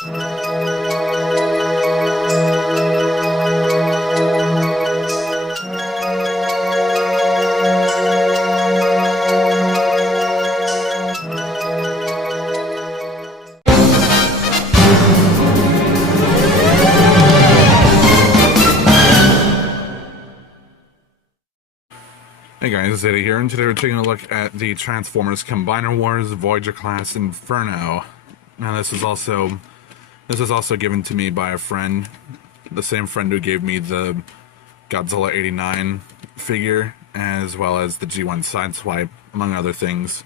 Hey guys, it's Zeta here, and today we're taking a look at the Transformers Combiner Wars Voyager class Inferno. Now this is also given to me by a friend, the same friend who gave me the Godzilla 89 figure, as well as the G1 Sideswipe, among other things.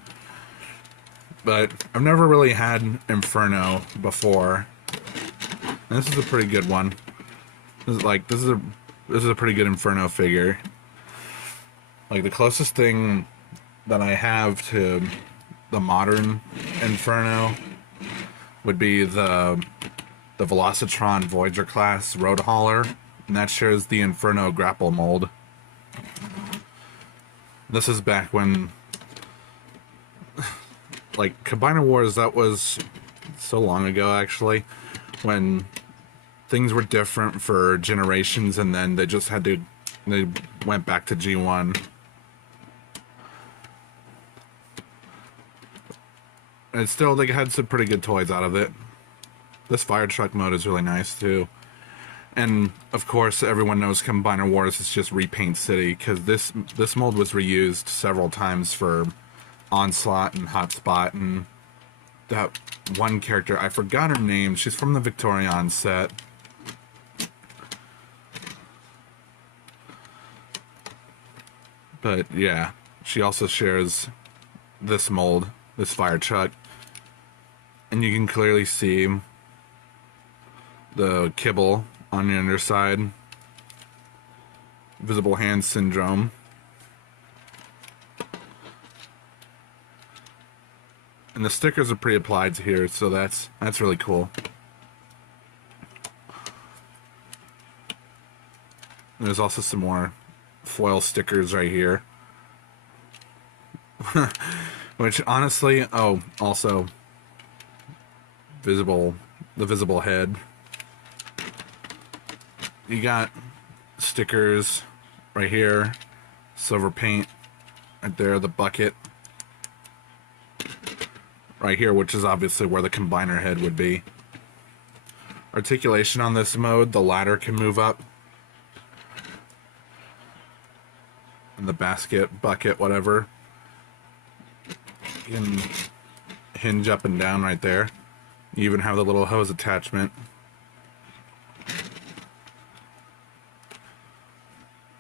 But I've never really had Inferno before, and this is a pretty good one. This is a pretty good Inferno figure. Like, the closest thing that I have to the modern Inferno would be the Velocitron Voyager class Road Hauler, and that shares the Inferno grapple mold. This is back when, like, Combiner Wars, that was so long ago, actually, when things were different for generations, and then they went back to G1. And still, they had some pretty good toys out of it. This fire truck mode is really nice, too. And, of course, everyone knows Combiner Wars is just Repaint City, because this mold was reused several times for Onslaught and Hotspot, and that one character, I forgot her name, she's from the Victorion set. But, yeah, she also shares this mold, this fire truck. And you can clearly see the kibble on the underside. Visible hand syndrome. And the stickers are pre-applied here, so that's really cool. There's also some more foil stickers right here. Which, honestly, oh, also the visible head. You got stickers right here, silver paint right there, the bucket right here, which is obviously where the combiner head would be. Articulation on this mode, the ladder can move up, and the basket, bucket, whatever, you can hinge up and down right there. You even have the little hose attachment.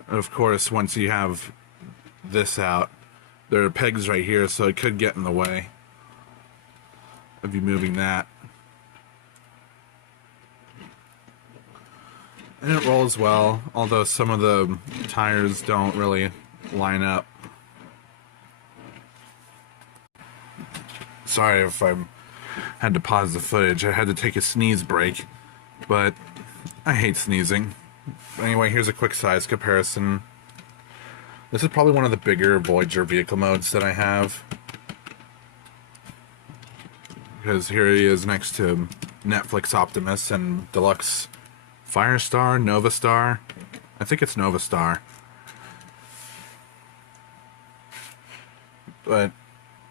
And of course, once you have this out, there are pegs right here, so it could get in the way of you moving that. And it rolls well, although some of the tires don't really line up. Sorry if I had to pause the footage. I had to take a sneeze break, but I hate sneezing. Anyway, here's a quick size comparison. This is probably one of the bigger Voyager vehicle modes that I have, because here he is next to Netflix Optimus and Deluxe Firestar, Nova Star. I think it's Nova Star. But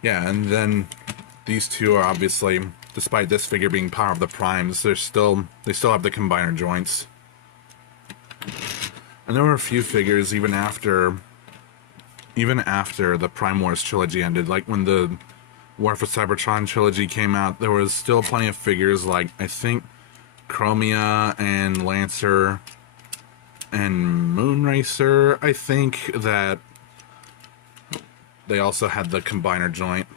yeah, and then these two are obviously, despite this figure being Power of the Primes, they still have the combiner joints. And there were a few figures even after the Prime Wars trilogy ended. Like when the War for Cybertron trilogy came out, there was still plenty of figures like, I think, Chromia and Lancer and Moonracer, I think, that they also had the combiner joint.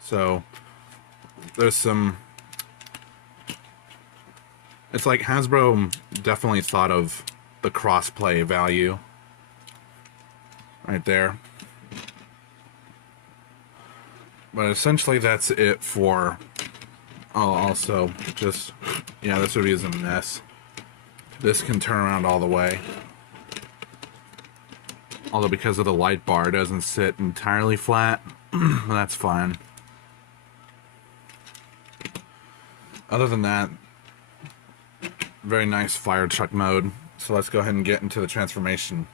So there's some, it's like Hasbro definitely thought of the crossplay value right there. But essentially that's it for, oh, also just, yeah, this review is a mess. This can turn around all the way. Although because of the light bar, it doesn't sit entirely flat. That's fine. other than that, very nice fire truck mode. So let's go ahead and get into the transformation.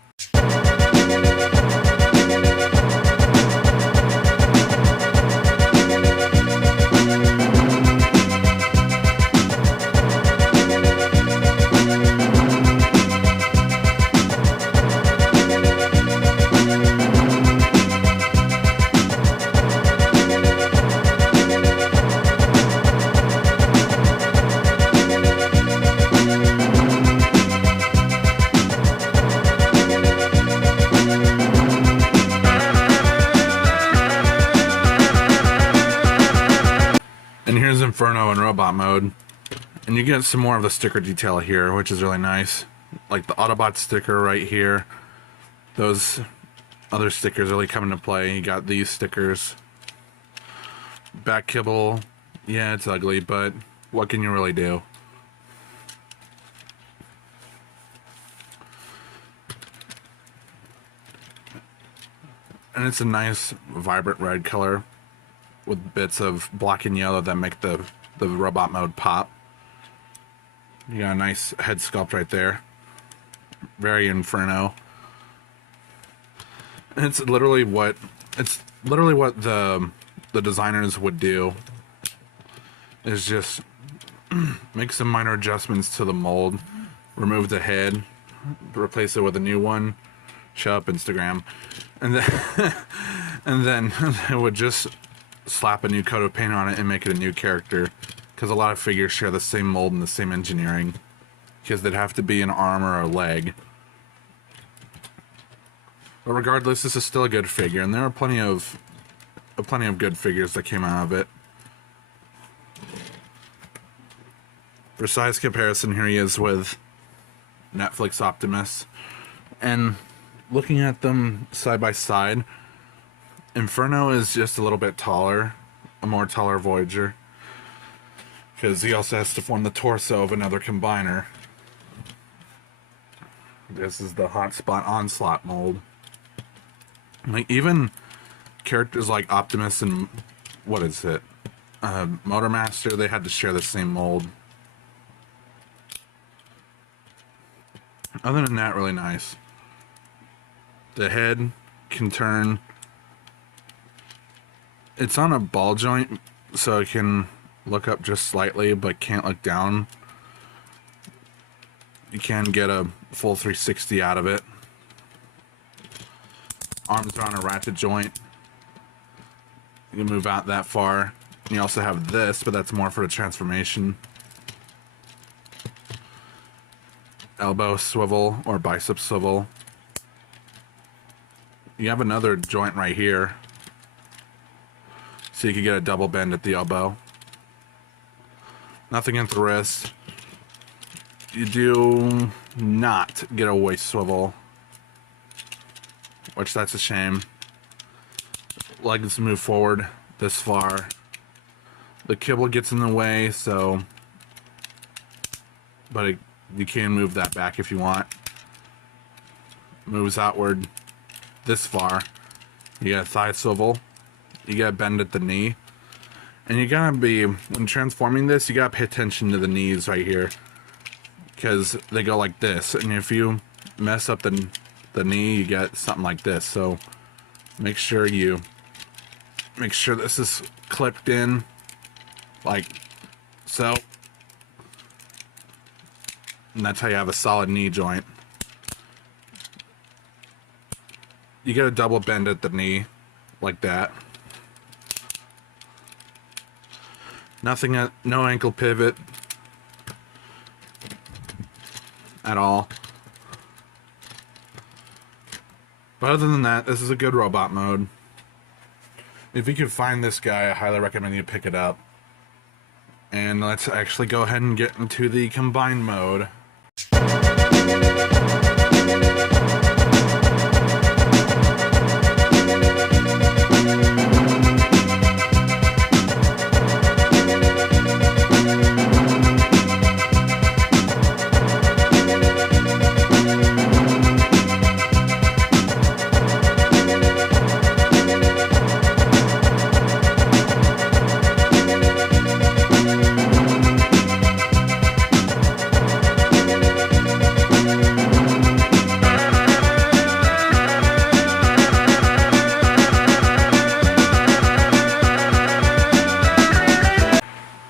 And here's Inferno in robot mode. And you get some more of the sticker detail here, which is really nice. Like the Autobot sticker right here. Those other stickers really come into play. You got these stickers. Back kibble. Yeah, it's ugly, but what can you really do? And it's a nice, vibrant red color with bits of black and yellow that make the robot mode pop. You got a nice head sculpt right there. Very Inferno. And it's literally what the designers would do, is just make some minor adjustments to the mold, remove the head, replace it with a new one, show up Instagram, and then and then it would just slap a new coat of paint on it and make it a new character, because a lot of figures share the same mold and the same engineering, because they'd have to be an arm or a leg. But regardless, this is still a good figure, and there are plenty of good figures that came out of it. For size comparison, here he is with Netflix Optimus, and looking at them side by side, Inferno is just a little bit taller, a more taller Voyager, because he also has to form the torso of another combiner. This is the Hotspot Onslaught mold. Like, even characters like Optimus and, what is it, Motormaster, they had to share the same mold. Other than that, really nice. The head can turn. It's on a ball joint, so it can look up just slightly, but can't look down. You can get a full 360 out of it. Arms are on a ratchet joint. You can move out that far. You also have this, but that's more for the transformation. Elbow swivel or bicep swivel. You have another joint right here, so you can get a double bend at the elbow. Nothing at the wrist. You do not get a waist swivel, which that's a shame. Legs move forward this far. The kibble gets in the way, so, but you can move that back if you want. Moves outward this far. You got a thigh swivel. You got a bend at the knee. And you gotta be, when transforming this, you gotta pay attention to the knees right here, because they go like this, and if you mess up the knee, you get something like this. So make sure this is clipped in like so, and that's how you have a solid knee joint. You get a double bend at the knee like that. Nothing at, no ankle pivot at all. But other than that, this is a good robot mode. If you can find this guy, I highly recommend you pick it up. And let's actually go ahead and get into the combined mode.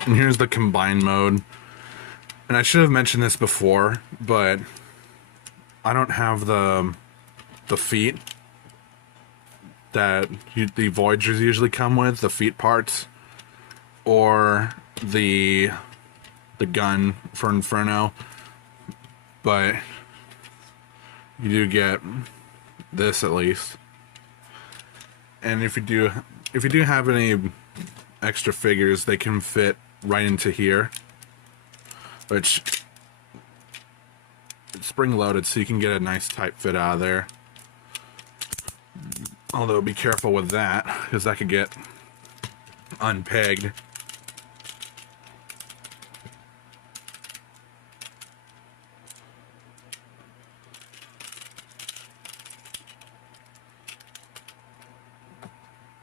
And here's the combine mode. And I should have mentioned this before, but I don't have the feet that the Voyagers usually come with, the feet parts, or the gun for Inferno, but you do get this at least. And if you do have any extra figures, they can fit right into here, which it's spring loaded, so you can get a nice tight fit out of there. Although be careful with that, because that could get unpegged.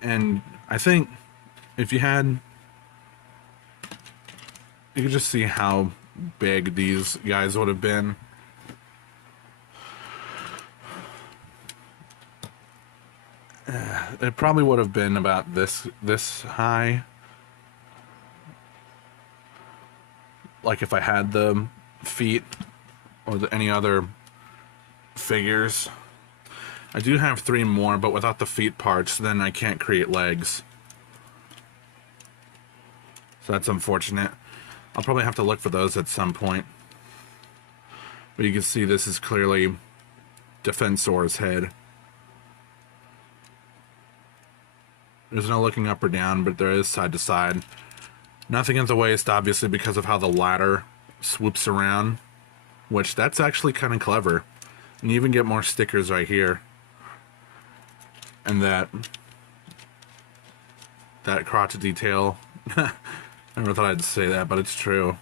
And I think if you had, you could just see how big these guys would have been. It probably would have been about this high. Like if I had the feet or any other figures. I do have 3 more, but without the feet parts, then I can't create legs. So that's unfortunate. I'll probably have to look for those at some point. But you can see this is clearly Defensor's head. There's no looking up or down, but there is side to side. Nothing at the waist, obviously, because of how the ladder swoops around. Which, that's actually kind of clever. And you even get more stickers right here. And that crotch detail. I never thought I'd say that, but it's true.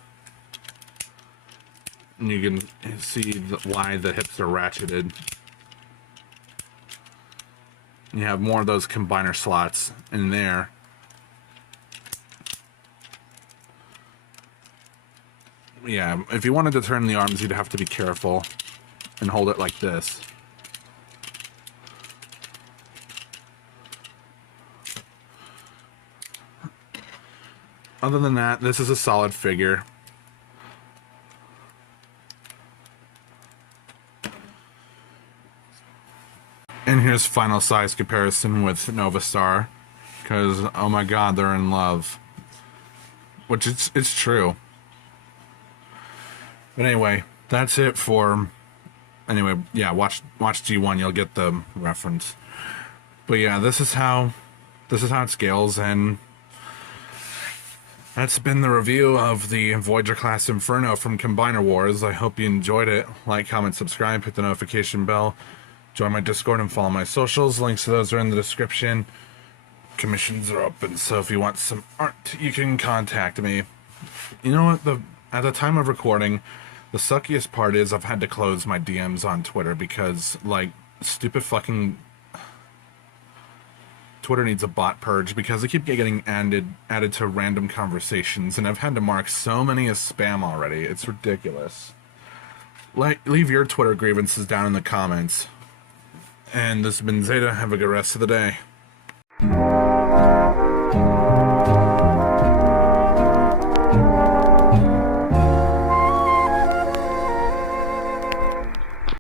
And you can see why the hips are ratcheted. You have more of those combiner slots in there. Yeah, if you wanted to turn the arms, you'd have to be careful and hold it like this. Other than that, this is a solid figure. And here's final size comparison with Nova Star, because oh my god, they're in love. Which it's true. But anyway, that's it for. Anyway, yeah, watch G1, you'll get the reference. But yeah, this is how it scales, and that's been the review of the Voyager class Inferno from Combiner Wars. I hope you enjoyed it. Like, comment, subscribe, hit the notification bell. Join my Discord and follow my socials. Links to those are in the description. Commissions are open, so if you want some art, you can contact me. You know what? At the time of recording, the suckiest part is I've had to close my DMs on Twitter because, like, stupid fucking Twitter needs a bot purge because they keep getting added to random conversations, and I've had to mark so many as spam already. It's ridiculous. Leave your Twitter grievances down in the comments. And this has been Zeta. Have a good rest of the day.